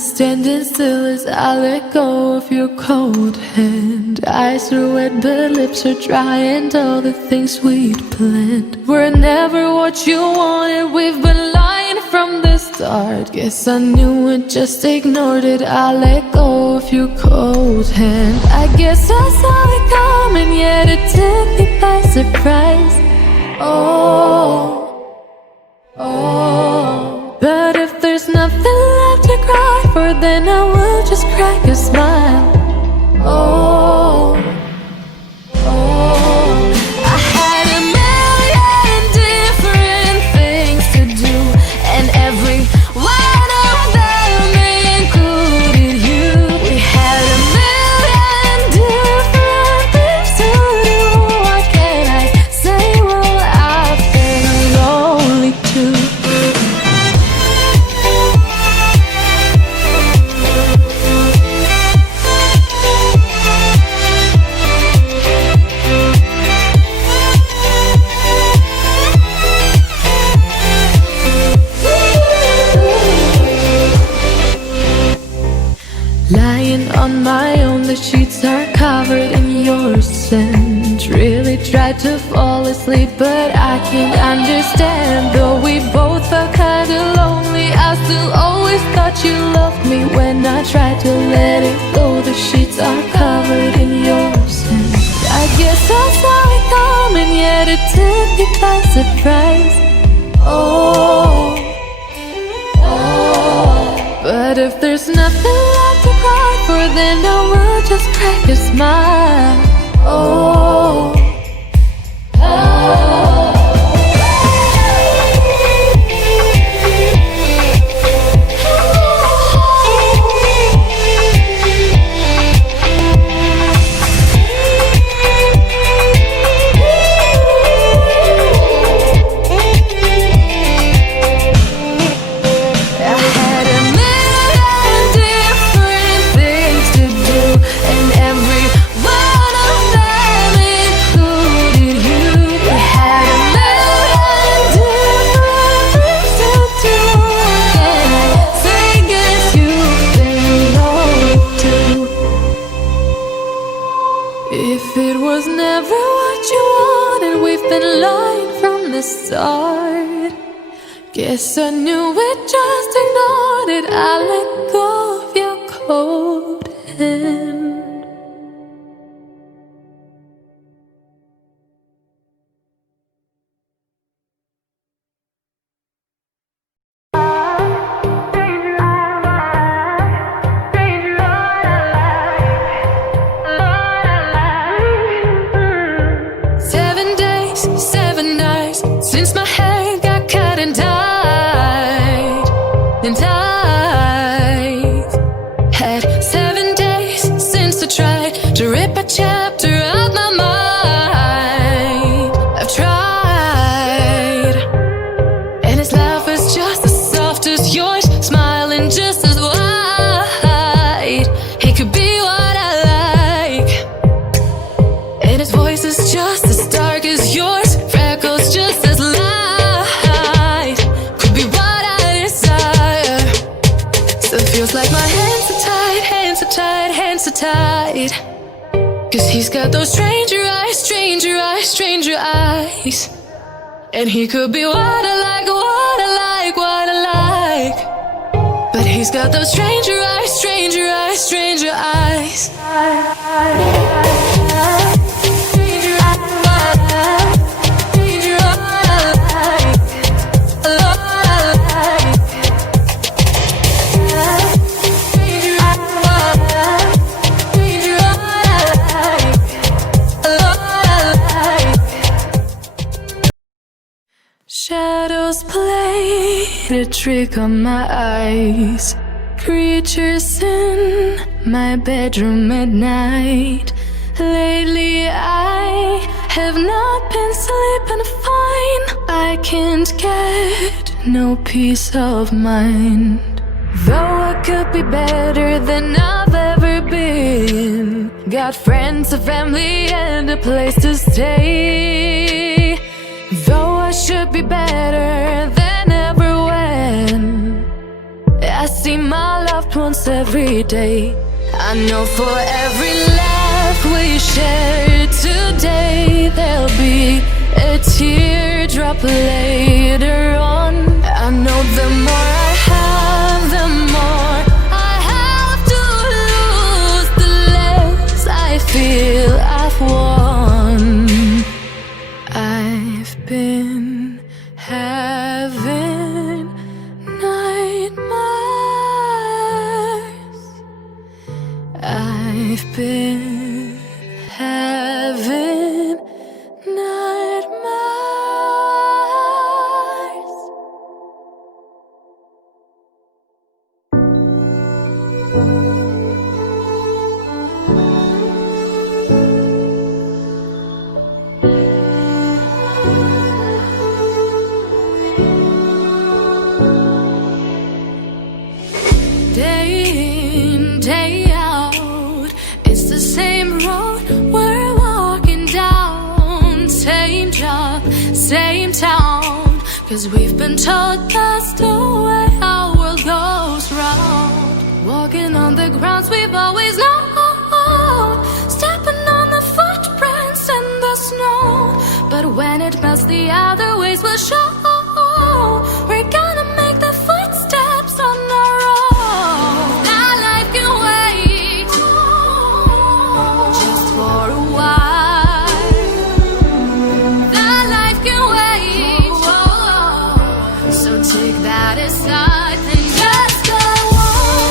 standing still as I let go of your cold hand. Eyes are wet but lips are dry, and all the things we'd planned were never what you wanted. We've been lying from the start. Guess I knew it, just ignored it. I let go of your cold hand. I guess I saw it coming, yet it took me by surprise. But if there's nothing left to cry for, then I will just crack a smile. I had a million different things to do, and every one of them included you. We had a million different things to do. What can I say? Well, I've been lonely too. Lying on my own, the sheets are covered in your scent. Really tried to fall asleep, but I can't understand. Though we both felt kinda lonely, I still always thought you loved me. When I tried to let it go, the sheets are covered in your scent. I guess I saw it coming, yet it took me by surprise. But if there's nothing left to cry for, then I will just crack a smile. If it was never what you wanted, we've been lying from the start. Guess I knew it, just ignored it. I let go of your cold hand. Since my hair got cut and dyed, and I've had 7 days since I tried to rip a chapter out my mind. I've tried, and his laugh is just as soft as yours, smiling just as wide. He could be what I like, and his voice is just as dark as yours. Just as light could be what I desire. Still feels like my hands are tied, hands are tied, hands are tied. Cause he's got those stranger eyes, stranger eyes, stranger eyes. And he could be what I like, what I like, what I like. But he's got those stranger eyes, stranger eyes, stranger eyes. Shadows played a trick on my eyes. Creatures in my bedroom at night. Lately I have not been sleeping fine. I can't get no peace of mind. Though I could be better than I've ever been. Got friends, a family, and a place to stay. Though I should be better than ever when I see my loved ones every day. I know for every laugh we share today, there'll be a teardrop later on. I know the more I have, the more I have to lose, the less I feel I've won. I've been having nightmares. I've been having nightmares. Day in, day out, it's the same road we're walking down. Same job, same town, 'cause we've been told that's the way our world goes round. Walking on the grounds we've always known, stepping on the footprints in the snow. But when it melts, the other ways will show. We're gonna make the footsteps on our own. That life can wait just for a while. That life can wait, so take that aside and just go on.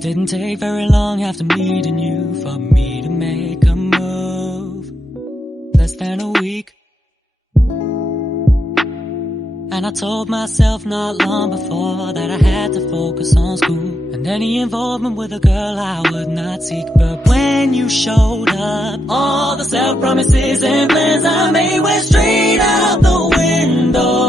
Didn't take very long after meeting you for me to make a move. Less than a week. And I told myself not long before that I had to focus on school. And any involvement with a girl I would not seek. But when you showed up, all the self-promises and plans I made went straight out the window.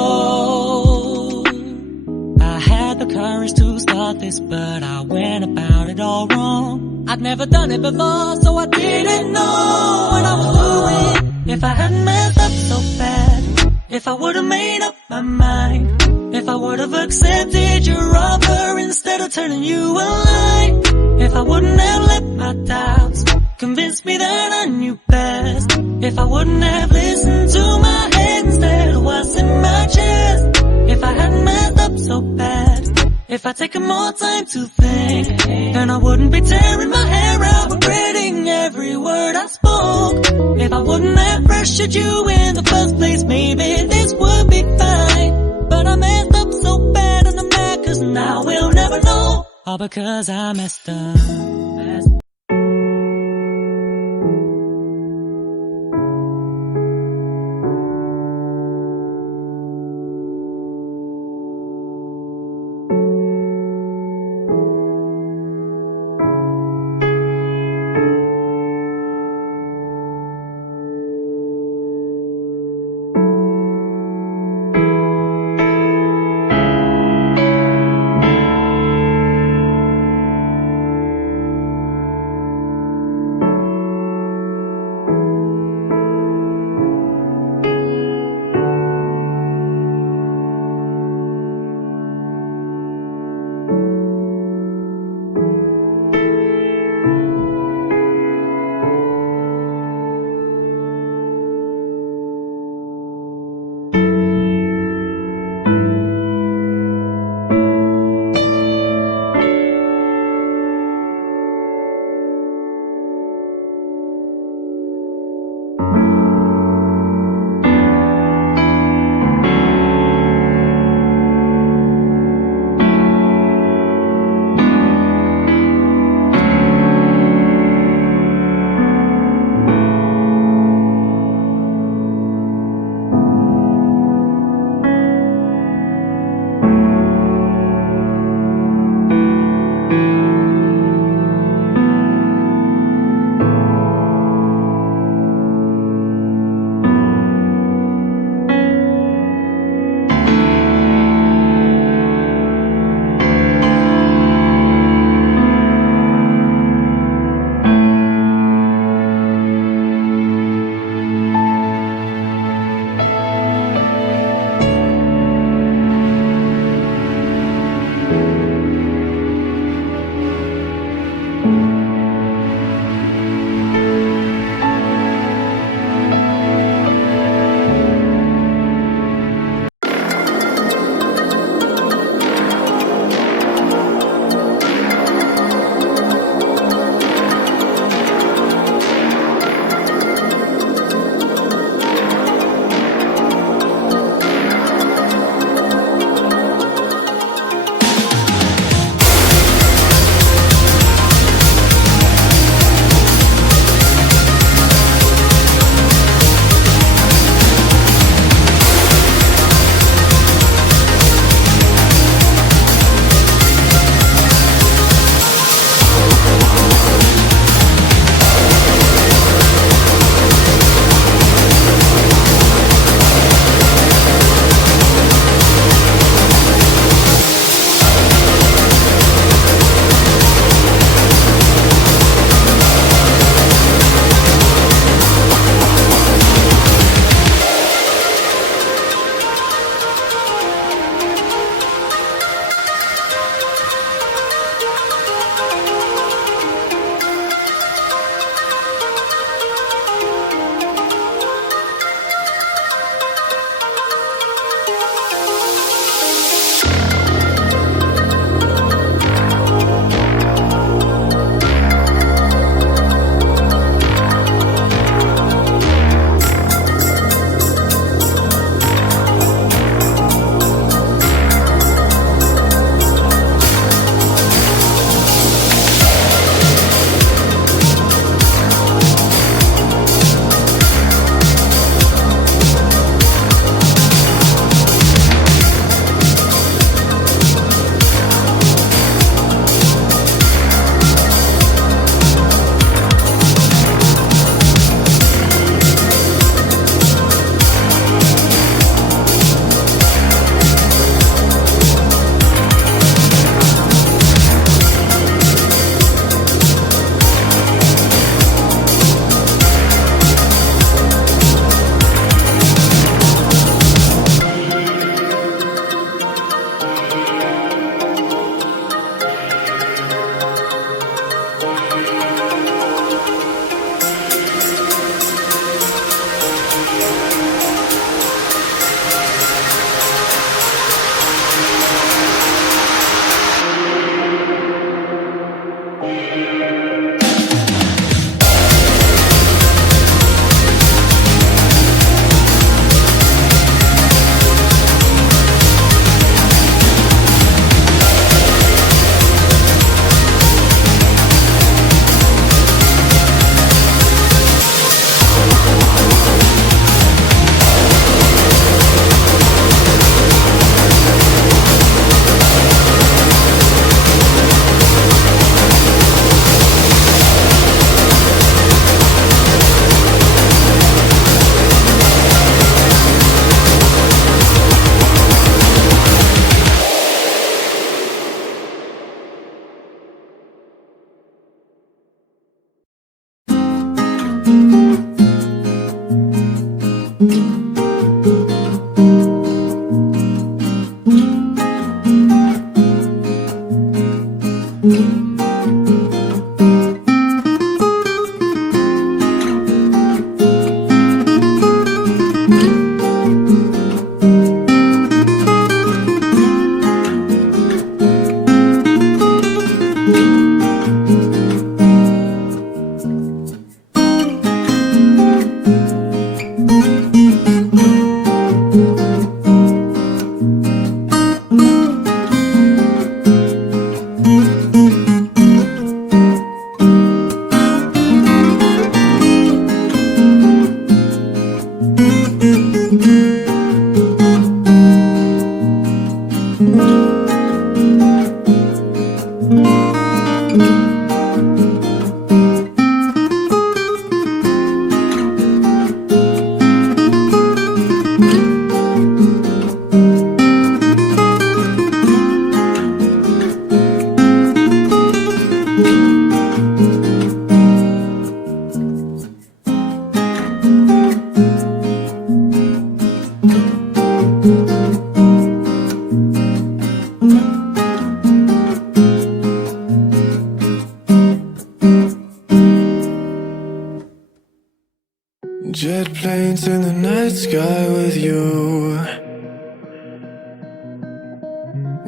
I had the courage to start this, but I went about it all wrong. I'd never done it before, so I didn't know what I was doing. If I hadn't messed up so bad, if I would've made up my mind, if I would've accepted your offer instead of turning you a lie, if I wouldn't have let my doubts convince me that I knew best, if I wouldn't have listened to my head instead of what's in my chest, if I hadn't messed up so bad, if I'd taken more time to think, then I wouldn't be tearing my hair out, regretting every word I spoke. If I wouldn't have pressured you in the first place, maybe this would be fine. But I messed up so bad and I'm mad, cause now we'll never know. All because I messed up.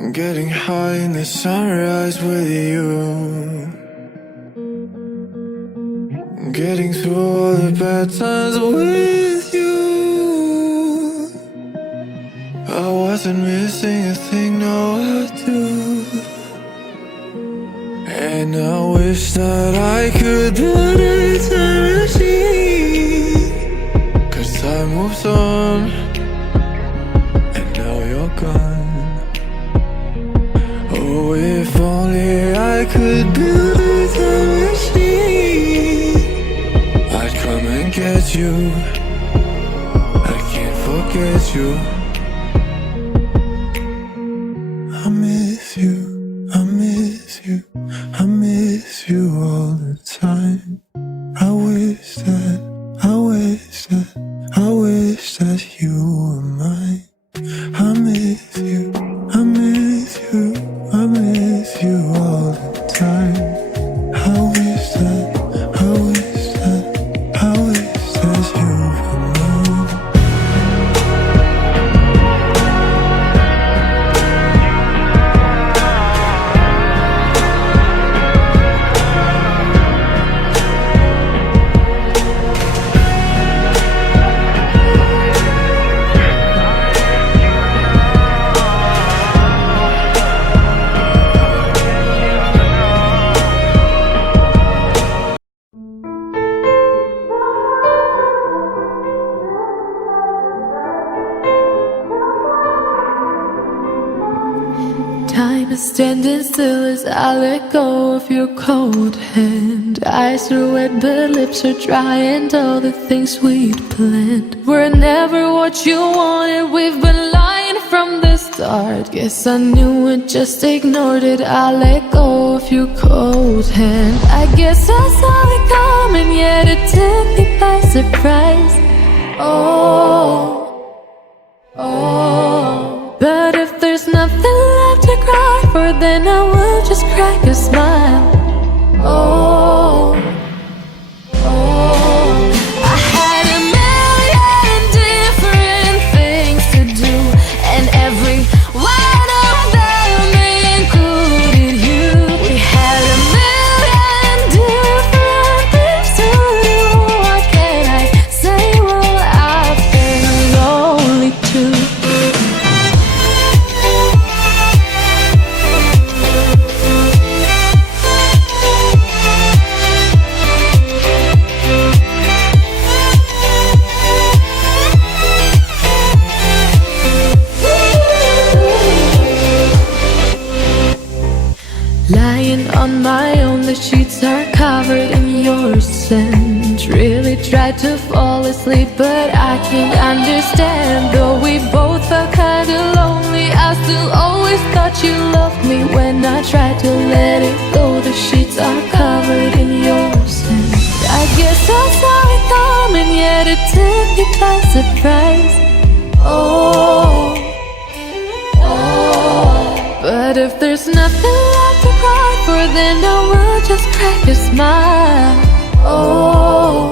Getting high in the sunrise with you, getting through all the bad times with you. I wasn't missing a thing, now I do. And I wish that I could build a time machine, 'cause time moves on and now you're gone. Oh, if only I could build a time machine, I'd come and get you. I can't forget you. I miss you, I miss you, I miss you all the time. I wish that, I wish that, I wish that you were mine. I miss you, I miss you, I miss you all the time. I wish that, I wish that, I wish that you were mine. Time is standing still as I let go of your cold hand. Eyes are wet but lips are dry, and all the things we'd planned were never what you wanted. We've been lying from the start. Guess I knew it, just ignored it. I let go of your cold hand. I guess I saw it coming, yet it took me by surprise. Oh, oh. But if there's nothing left to cry for, then I will just crack a smile. Oh, oh. I had a million different things to do, and every one of them included you. We had a million different things to do. What can I say? Well, I've been lonely too. Lying on my own, the sheets are covered in your scent. Really tried to fall asleep, but I can't understand. Though we both felt kinda lonely, I still always thought you loved me. When I tried to let it go, the sheets are covered in your scent. I guess I saw it coming, yet it took me by surprise. Oh, oh. But if there's nothing left to cry for, then I will just crack a smile. Oh.